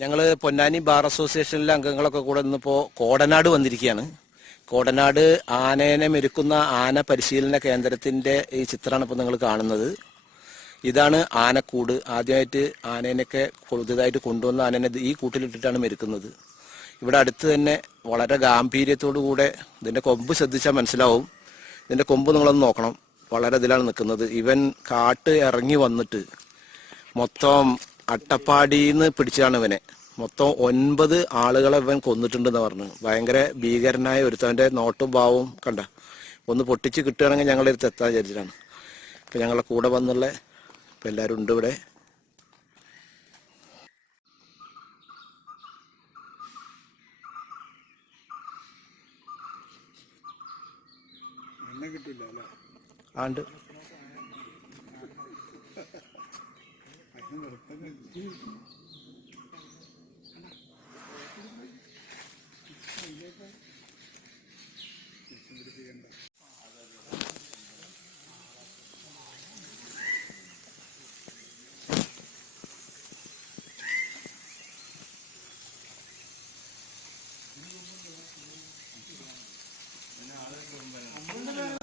ഞങ്ങൾ പൊന്നാനി ബാർ അസോസിയേഷനിലെ അംഗങ്ങളൊക്കെ കൂടെ ഇന്നിപ്പോൾ കോടനാട് വന്നിരിക്കുകയാണ്. കോടനാട് ആനേനെ മെരുക്കുന്ന ആന പരിശീലന കേന്ദ്രത്തിന്റെ ഈ ചിത്രമാണ് ഇപ്പോൾ നിങ്ങൾ കാണുന്നത്. ഇതാണ് ആനക്കൂട്. ആദ്യമായിട്ട് ആനേനൊക്കെ പുതുതായിട്ട് കൊണ്ടുവന്ന ആനേനെ ഈ കൂട്ടിലിട്ടിട്ടാണ് മെരുക്കുന്നത്. ഇവിടെ അടുത്ത് തന്നെ വളരെ ഗാംഭീര്യത്തോടു കൂടെ ഇതിന്റെ കൊമ്പ് ശ്രദ്ധിച്ചാൽ മനസ്സിലാവും. ഇതിന്റെ കൊമ്പ് നിങ്ങളൊന്ന് നോക്കണം, വളരെ ഇതിലാണ് നിൽക്കുന്നത്. ഇവൻ കാട്ട് ഇറങ്ങി വന്നിട്ട് മൊത്തം അട്ടപ്പാടിന്ന് പിടിച്ചതാണ് ഇവനെ. മൊത്തം 9 ആളുകളെ ഇവൻ കൊന്നിട്ടുണ്ടെന്ന് പറഞ്ഞു. ഭയങ്കര ഭീകരനായ ഒരുത്തവന്റെ നോട്ടും ഭാവവും കണ്ട. ഒന്ന് പൊട്ടിച്ച് കിട്ടുകയാണെങ്കിൽ ഞങ്ങളൊരു എത്താൻ വിചാരിച്ചിട്ടാണ്. ഇപ്പൊ ഞങ്ങളെ കൂടെ വന്നുള്ള ഇപ്പൊ എല്ലാവരും ഉണ്ട് ഇവിടെ. ആണ്ട്